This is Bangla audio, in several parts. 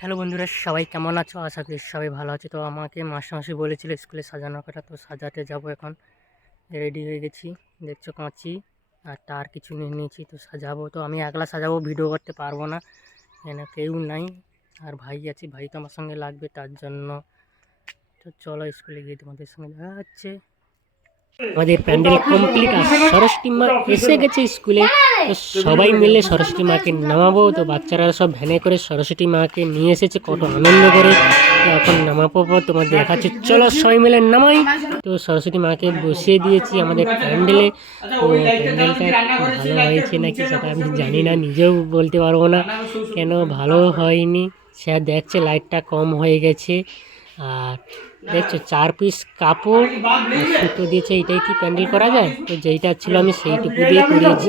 হ্যালো বন্ধুরা, সবাই কেমন আছো? আশা করি সবাই ভালো আছে। তো আমাকে মাস্টারমাসি বলেছিল স্কুলে সাজানোর কথা, তো সাজাতে যাব এখন। রেডি হয়ে গেছি। দেখছ কাঁচি, আর তার কিছু নিয়ে নিয়েছি, তো সাজাবো। তো আমি একলা সাজাবো, ভিডিও করতে পারব না। এখানে কেউ নাই। আর ভাই আছে, ভাই তো আমার সঙ্গে লাগবে, তার জন্য। তো চলো স্কুলে গিয়ে তোমাদের সঙ্গে দেখা হচ্ছে। আমাদের প্যান্ডেল কমপ্লিট আর সরস্বতী মা এসে গেছে স্কুলে। তো সবাই মিলে সরস্বতী মাকে নামাবো। তো বাচ্চারা সব ভ্যানে করে সরস্বতী মাকে নিয়ে এসেছে। কত আনন্দ করে। এখন নামাবো তোমার দেখাচ্ছে। চলো সবাই মিলে নামাই। তো সরস্বতী মাকে বসিয়ে দিয়েছি আমাদের প্যান্ডেলে। তো প্যান্ডেলটা ভালো হয়েছে নাকি সেটা আমি জানি না, নিজেও বলতে পারব না। কেন ভালো হয়নি? স্যার দেখছে লাইটটা কম হয়ে গেছে। আর দেখছ চার পিস কাপড় সুতো দিয়েছে এটাই কি প্যান্ডেল করা যায়? তো যেইটা ছিল আমি সেইটুকু দিয়ে করিয়েছি।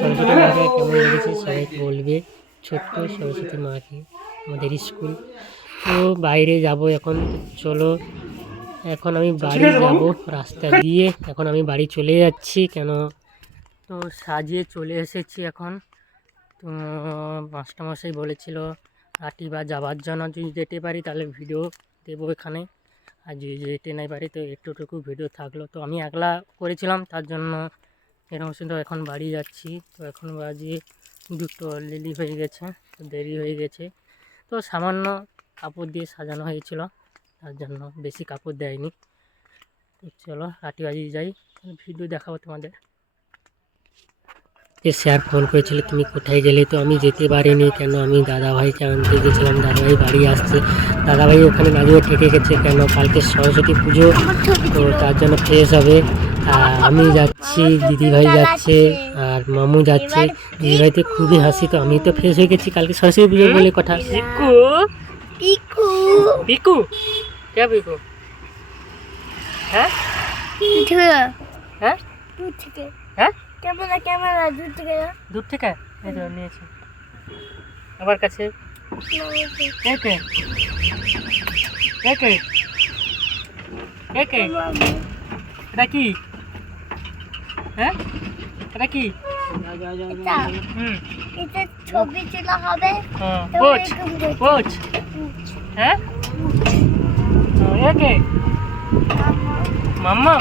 সরস্বতী মাকে কেমন লেগেছে? সবাই বলবে ছোট্ট সরস্বতী মাকে আমাদের স্কুল। তো বাইরে যাব এখন চলো। এখন আমি বাড়ি যাব রাস্তা দিয়ে। এখন আমি বাড়ি চলে যাচ্ছি কেন? তো সাজিয়ে চলে এসেছি এখন। তো মাস্টারমশাই বলেছিল আটি বা যাওয়ার জন্য যদি যেতে পারি, তাহলে ভিডিও দেবো এখানে। আর যদি যেতে নাই পারি, তো একটুটুকু ভিডিও থাকল। তো আমি একলা করেছিলাম, তার জন্য এরকম শুধু এখন বাড়ি যাচ্ছি। তো এখন বাজে দুটো অলরেডি হয়ে গেছে, তো দেরি হয়ে গেছে। তো সামান্য কাপড় দিয়ে সাজানো হয়েছিল, তার জন্য বেশি কাপড় দেয়নি। তো চলো রাটি বাজি যাই। ভিডিও দেখাবো তোমাদের। যে স্যার ফোন করেছিল তুমি কোথায় গেলে? তো আমি যেতে পারিনি। কেন? আমি দাদাভাইকে আনতে গেছিলাম। দাদাভাই বাড়ি আসছে। দাদাভাই ওখানে নাজিও থেকে গেছে। কেন? কালকে সরস্বতী পুজো। তো তার জন্য ফ্রেশ হবে। আর আমি যাচ্ছি। দিদিভাই যাচ্ছে। আর মামু যাচ্ছে। দিদিভাইতে খুবই হাসি। তো আমি তো ফ্রেশ হয়ে গেছি। কালকে সরস্বতী পুজো বলে কথা। পিকু। পিকু। পিকু? কে পিকু? হ্যাঁ? হ্যাঁ? হ্যাঁ? ক্যামেরা ক্যামেরা দূর থেকে। দূর থেকে? এই তো নিয়েছি। আবার কাছে। কে কে কে কে কে কে এটা কি? হ্যাঁ? এটা কি? হুম। এটা ছবি তোলা হবে। হ্যাঁ কোচ কোচ হ্যাঁ? ও, কে মাম্মা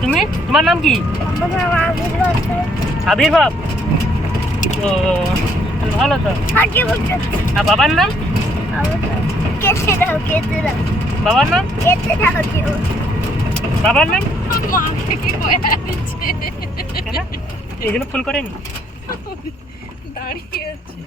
তুমি? তোমার নাম কি? আমার নাম আবির্ভাব ও তাহলে ভালো তো আর বাবার নাম? বাবার নাম? বাবার নাম? জন্য ফোন করেনি? দাঁড়িয়ে আছে।